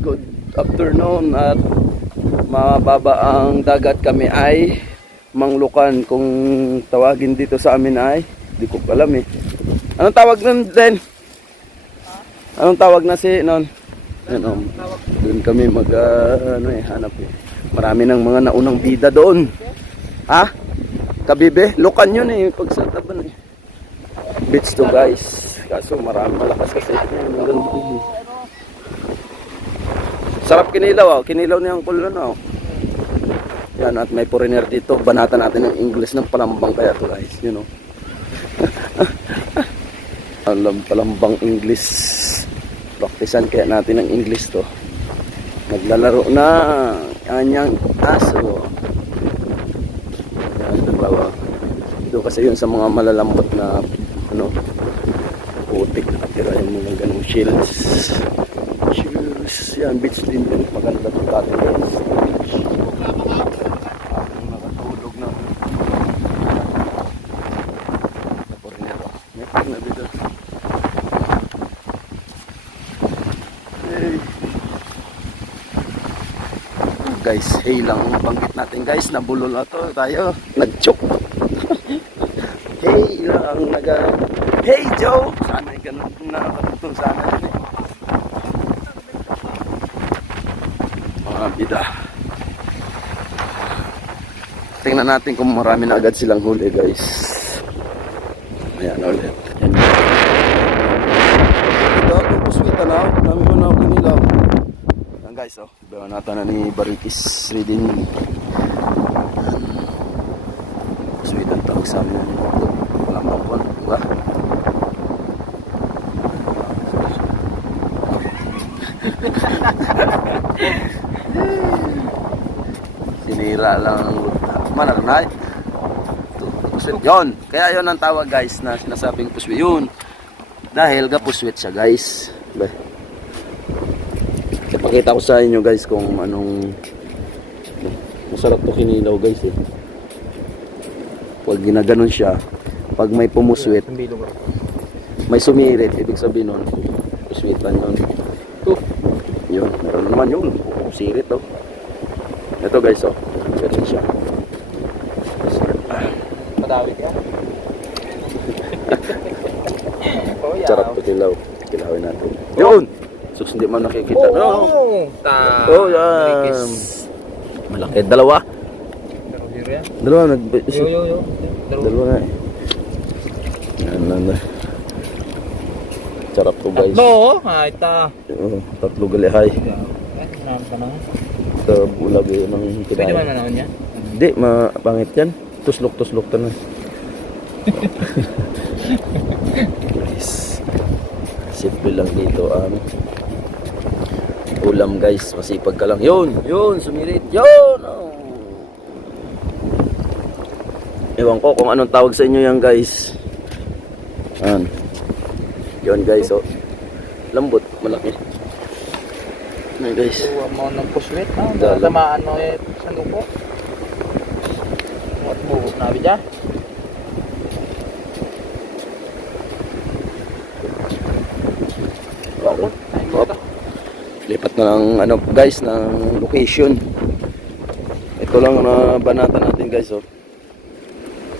good afternoon at mababa ang dagat kami ay manglukan kung tawagin dito sa amin ay di ko alam eh. Anong tawag nun Den? Anong tawag na si non? Ano, doon kami mag ah, ano eh, hanap eh. Marami ng mga naunang bida doon. Ha? Kabibe, lukan yun eh, pag sa taban eh. Beach to guys. Kaso marami malakas kasi. Hanggang dulo. Sarap kinilaw ah. Kinilaw niya ang kulo na oh. Yan at may foreigner dito. Banatan natin ng English ng palambang kaya to guys. You know. Alam palambang English. Praktisan kaya natin ng English to. Naglalaro na anyang aso. Yan, dalawa. Ito kasi yun sa mga malalambot na ano, putik na katira yung mga ganong shields. Yan, beach din din. Maganda ito dati guys. Ang nakatulog na. Foreigner. May foreigner dito. Hey. Guys, hey lang ang banggit natin guys. Nabulol na to tayo. Nag-choke. hey lang naga. Hey Joe! Sana ay ganun kung nakakatutong sana din eh. Mga bida. Tingnan natin kung marami na agad silang huli guys. Ayan ulit. Ayan. Ito, puswita na. Dami mo na kinilaw. Ayan guys, oh. Bawa natin na ni Barikis reading. Puswita ang tawag sa amin. Walang kapon. Diba? Sinira lang ang manarnay. Puswit yun. Kaya yun ang tawag guys na sinasabing puswit yun. Dahil gapuswit siya guys. Ba. Ipakita ko sa inyo guys kung anong masarap to kinilaw guys eh. Pag ginaganon siya, pag may pumuswit, may sumirit, ibig sabihin nun, puswitan yun. Oh, yun, meron naman yun. Sirit oh. Ito guys oh, ganun siya. Madawit yan. oh, yeah. Sarap to kilaw. Kilawin natin. Yun! Sus, hindi man nakikita. Oh, No. oh. Ta Oh, yan. Malaki. Dalawa. Yan. Dalawa. Nag Yo, yo, yo. Pero, Dalawa nga eh. Yan lang na. Sarap to guys. Tatlo, oh. Ay, ta. Oo, tatlo galihay. Ay, naman ka na. Sa bulag yun ng Pwede kinain. manahon yan? Hindi, mapangit yan. Tuslok-tuslok to na. guys. Simple lang dito ang ulam guys. Masipag ka lang. Yun, yun, sumirit. Yun! Oh. Ewan ko kung anong tawag sa inyo yan guys. Yan. Yun guys, oh. Lambot, malaki. Yan guys. Tuwa mo ng puswit, no? Tamaan mo eh, sa lupo. What buhok na, bidya? Baro. Ay, Hop. Lipat na lang ano guys ng location. Ito lang na banata natin guys oh.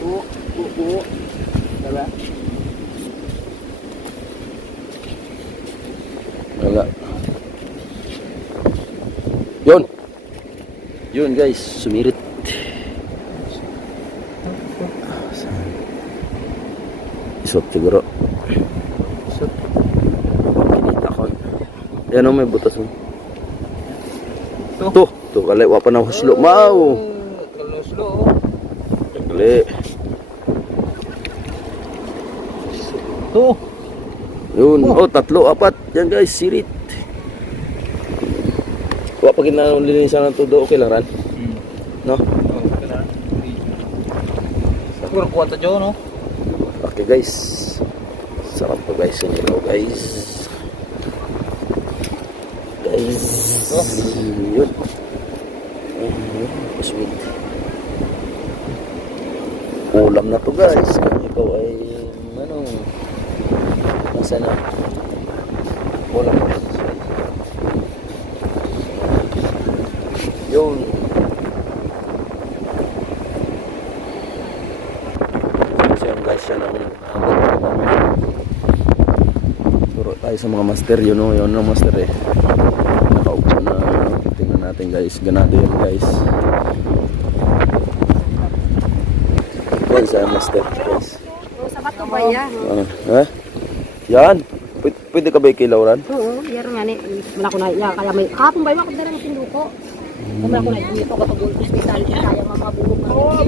Oo, oo, oo. Diba? Wala. Yun. Yun guys, sumirit. Isot siguro. So, Kinita ko. Yan oh, may butas mo. to. To, to kali wa pa na huslo mau. Kaluslo, oh. Kali. To. Yun, oh, tatlo, apat. Yan guys, sirit. Wa pa kinalinisan ng todo, okay lang ran. Hmm. No? Na. Siguro kuha ta dyan, no? Okay guys. Sarap to guys, yung ilaw guys. Guys. Oh. Yun. Ayun, sweet. Ulam na to guys. Kung ikaw ay, ano, nasa na. Ulam na to. lang guys, siya lang nabot kami. Turo tayo sa mga master, yun o, yun ang master eh. Nakaupo na, tingnan natin guys, ganado yun guys. Guys, ah, master guys. Sa bato ba yan? Ah, eh? Yan, pwede, pwede ka ba ikilawran? Oo, yaro nga ni. Wala ko na, ya, kaya may, kapong ba ako dala ng pinduko? Wala ko na, dito ka pag hospital, kaya mamabulog ka. Oo,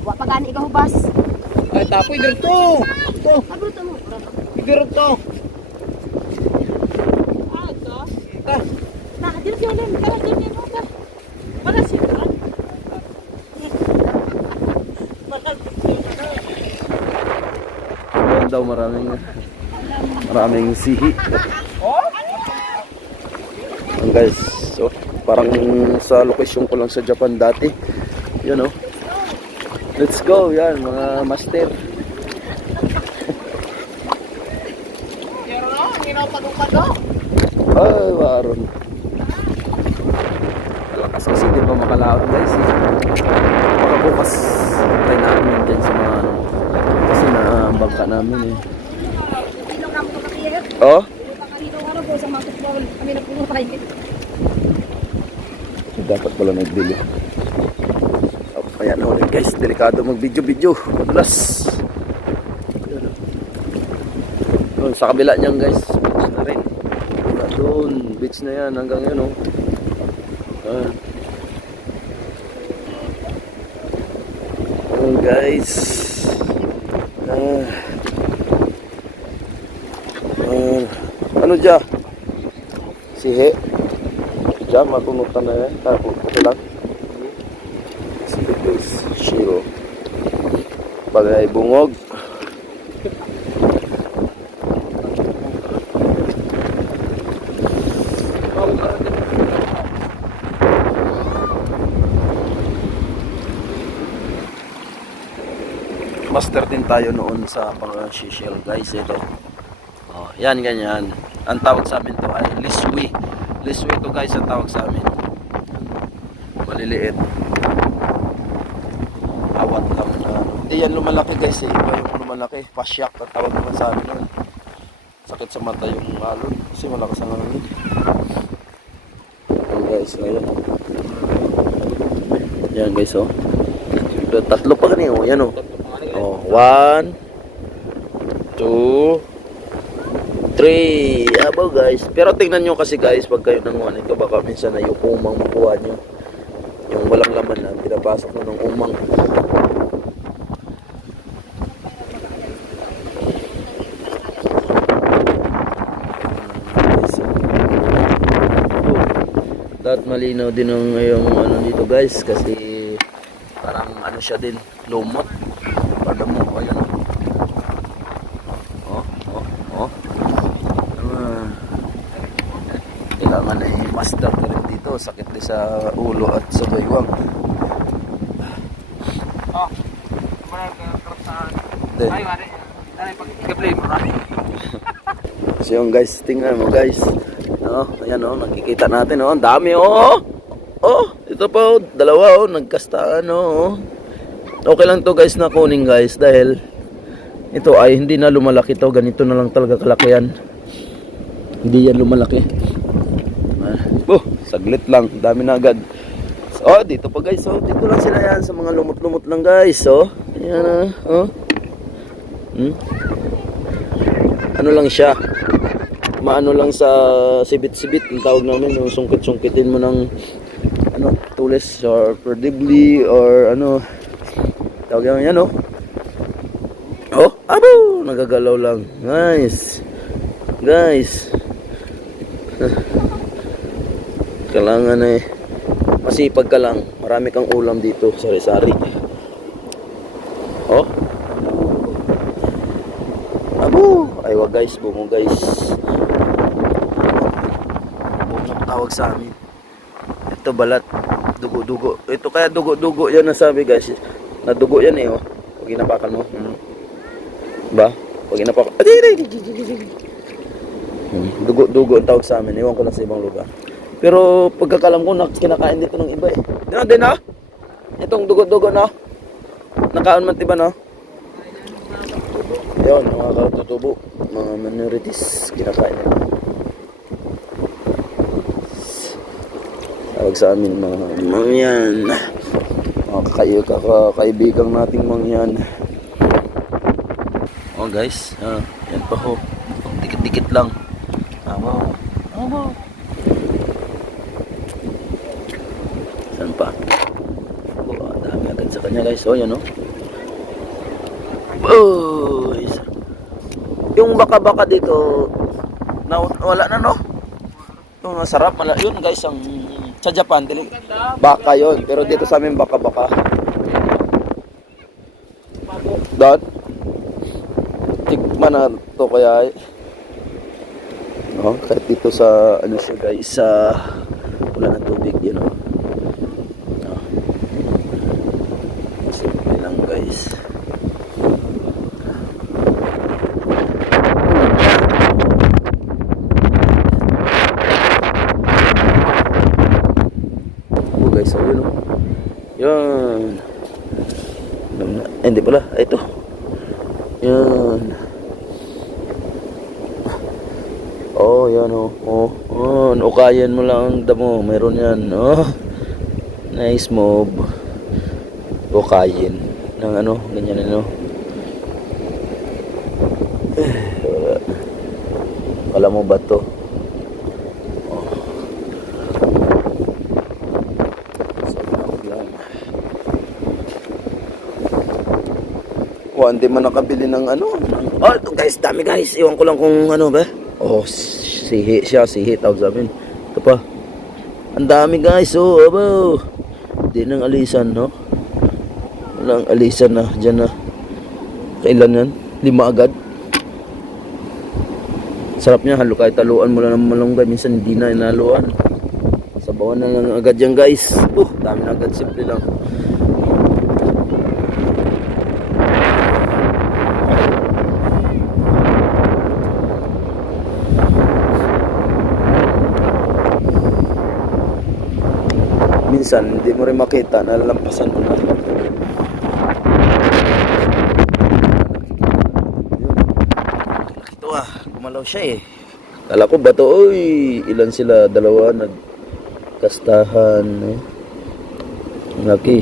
Wa pa gani ikaw bas. Ay, tapoy, dirto! Ito, Ano to mo? dirto! Na, dito siya lang. Tara, dito siya mo ba? Wala siya. Ayan daw maraming maraming sihi. Ang guys, so parang sa location ko lang sa Japan dati. Yun oh. Let's go, yan mga master. Ay, waron. Malakas kasi di pa makalaot guys eh. Baka bukas try namin dyan sa mga ano. Kasi naambangka namin eh. Oh? Na dapat pala nagbili. Oh, ayan na ulit guys, delikado mag-video-video. Oh. Doon, sa kabila niyan guys, na rin. Doon, beach na yan hanggang yun oh. Ayan. Ayan guys. Ah. Ah. ano dyan? Sihe. Diyan, matunutan na yan. Tapo, ito lang. Speakers, Shiro. Bagay bungog. Master din tayo noon sa pang-shell guys ito. Oh, yan ganyan. Ang tawag sa amin to ay liswi. Liswi to guys ang tawag sa amin. Maliliit. Awat lang na. Hindi yan lumalaki guys eh. Iba yung lumalaki. Pasyak ang tawag naman sa amin nun. Sakit sa mata yung alon. Kasi malakas ang alon. Yan guys, ayan. Yan guys oh. Tatlo pa kanina oh. Yan oh. Oh, one, two, three. Abo guys. Pero tingnan nyo kasi guys, pag kayo nanguha nito, baka minsan na yung umang makuha nyo. Yung walang laman na pinapasok mo ng umang. Dapat malinaw din ang yung ano dito guys kasi parang ano siya din lumot pada mo ayan oh oh oh Ah. Master ka rin dito. Sakit din sa ulo at sa baywang. Oh? Then, na. so yung guys tingnan mo guys. Oh, ayan oh nakikita natin oh. Ang dami oh. Oh ito pa oh. Dalawa oh. Nagkastaan oh. Okay lang to guys na kunin guys dahil ito ay hindi na lumalaki to. Ganito na lang talaga kalaki yan hindi yan lumalaki oh, saglit lang. Dami na agad. Oh dito pa guys. Oh dito lang sila yan sa mga lumot-lumot lang guys. Oh ayan ah. Oh. Hmm? ano lang siya? Maano lang sa sibit-sibit ang tawag namin. Yung sungkit-sungkitin mo ng ano tulis or perdibly or ano. Tawag naman yan oh. Oh abo nagagalaw lang. Nice. Guys kailangan eh masipag ka lang. Marami kang ulam dito. Sari-sari oh. Abo ay wag guys. Bungo guys. Bungo tawag sa amin. Ito balat. Dugo-dugo. Ito kaya dugo-dugo yan ang sabi guys. Na dugo yan eh oh. Pag inapakan mo. Mm. ba? Pag inapakan. Hmm, dugo-dugo ang tawag sa amin. Iwan ko lang sa ibang lugar pero pagkakalam ko nak- kinakain dito ng iba eh din na din na itong dugo-dugo no nakaon man tiba no Yun, mga katutubo, mga minorities, kinakain nila. Tawag sa amin mga mangyan. Mga kakayo, kakaibigang nating mangyan. Oh guys, ah, yan pa ho. Dikit-dikit lang. Ah, wow. Ah, wow. Saan pa? Oh, ang dami agad sa kanya guys. Oh, yan oh. Boys. Yung baka-baka dito, na, wala na no? Yung masarap, wala. Yun guys, ang sa Japan, dili, baka yon Pero dito sa amin, baka-baka. Doon? Tikman na to kaya eh. No, kahit dito sa, ano siya guys, sa wala na tubig, yun know? no. Simple lang guys. Oh guys, ayun oh. Yan. Alam na. Eh, hindi pala. Ito. Yan. Oh, yan oh. Oh, oh, ukayan mo lang ang damo. Meron yan. Oh. Nice move. Ukayin. Ng ano, ganyan ano. Wala. Wala mo ba to? Sobrang ulan. Wa, hindi man nakabili ng ano. Oh, ito guys, dami guys. Iwan ko lang kung ano ba. Oh, sihi siya, sihi tawag sa amin. Ito pa. Ang dami guys, oh, abo. Hindi nang alisan, no? Walang alisan na, dyan na. Kailan yan? Lima agad. Sarap niya, halo kahit taluan mo lang ng malunggay. Minsan hindi na inaluan. Sabawan na lang agad yan guys. Uh, dami na agad. Simple lang. Minsan, hindi mo rin makita. Nalalampasan mo na. Ah. Gumalaw siya eh. Kala ko ba to? Uy, ilan sila? Dalawa. Nagkastahan. Eh. Laki.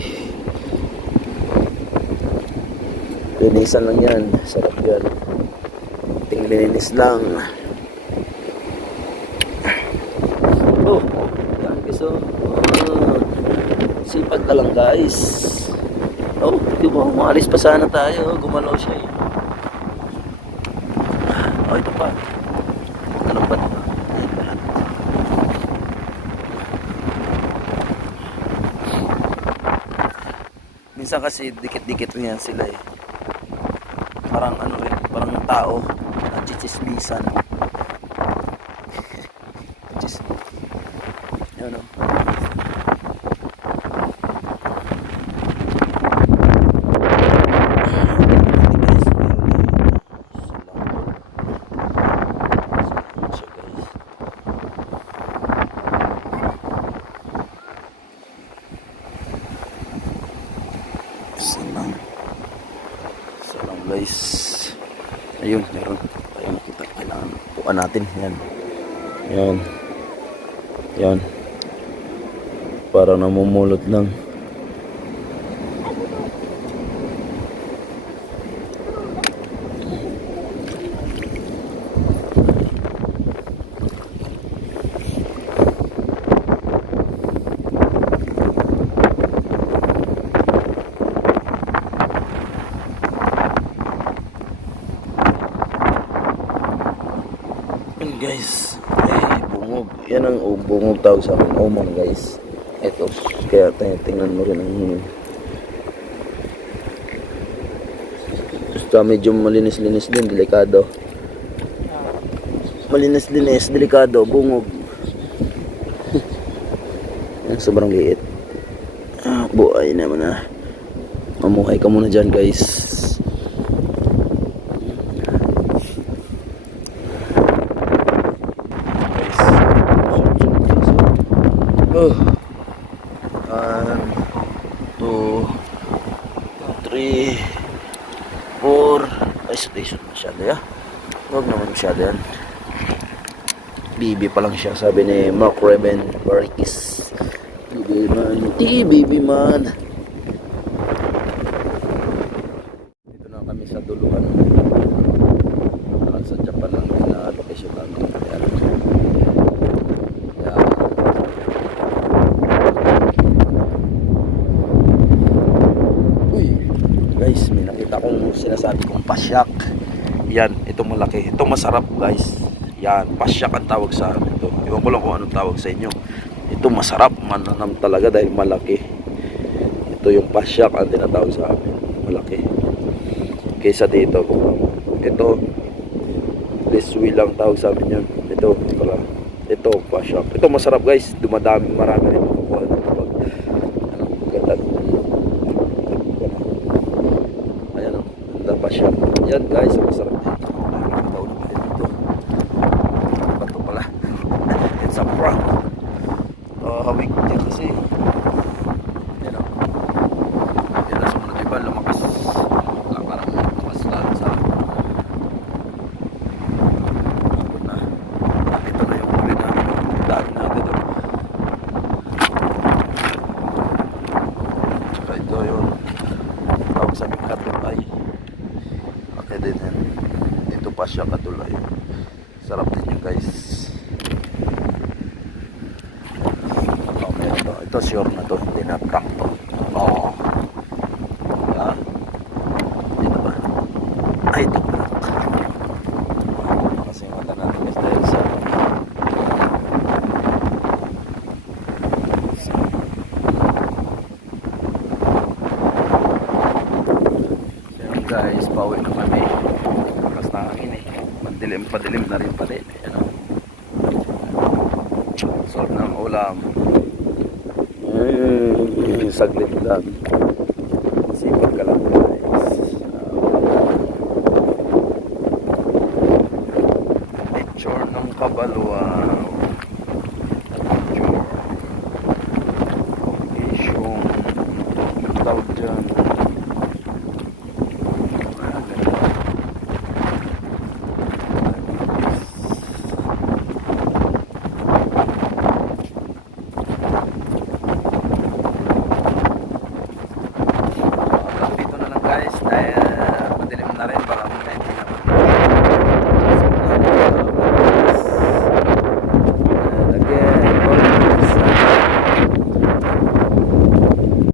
Linisan lang yan. Sarap yan. Tinglinis lang. Oh, oh. Ah, sipag ka lang guys. Oh, di ba? Umalis pa sana tayo. Gumalaw siya eh. Oh, ito pa. Ano pa? Minsan kasi dikit-dikit niya sila eh. Parang ano rin, parang tao na chichismisan. Chis. Yan o. Salang. Salang guys. Ayun, meron. Ayun, nakita. Kailangan pukan natin. Yan. Yan. Yan. Parang namumulot lang. Yan guys. Ay, bungog. Yan ang oh, bungog tawag sa akin. Omang guys. Ito. Kaya tayo tingnan mo rin ang Basta medyo malinis-linis din. Delikado. Malinis-linis. Delikado. Bungog. Sobrang liit. Ah, buhay naman ah. Mamuhay ka muna dyan guys. Oh. One, two, three, four, isolation masyado ya. Huwag naman masyado yan. Bibi pa lang siya, sabi ni Mark Reben Barikis. Bibi man, bibi man. Dito na kami sa duluhan. Parang sa Japan lang din na location. Ayan. Ayan. Uy, guys, may nakita kong sinasabi kong pasyak. Yan, ito malaki. Ito masarap, guys. Yan, pasyak ang tawag sa amin ito. Iwan ko lang kung anong tawag sa inyo. Ito masarap, mananam talaga dahil malaki. Ito yung pasyak ang tinatawag sa amin. Malaki. Kaysa dito, ito, biswi lang tawag sa amin yun. Ito, pala. Ito, pasyak. Ito masarap, guys. Dumadami, marami rin makukuha. Ano, ganda. Ayan o, ganda pa siya. Yan guys, ang masarap din. Nakakataw naman din ito. Bato pala. It's a prank. Uh, hawig din kasi. Yan o. Yan na sumunod iba, lumakas. Wala parang lumakas lalo sa Abot na. Ito na yung huli namin. Dami natin ito. Tsaka ito yung tawag sa aming katulay. Okay din yan. Ito pa siya katulay. Sarap din yun guys. Oh, meron to. Ito sure na to. Hindi na prank to. Oo. Ah. Dito ba? Ay, ito prank. Kasi mata natin guys dahil sa So guys, pauwi na kami. Lakas na hangin eh. Madilim, padilim na rin pala eh. Ano? Solve ng ulam. Eh, saglit lang.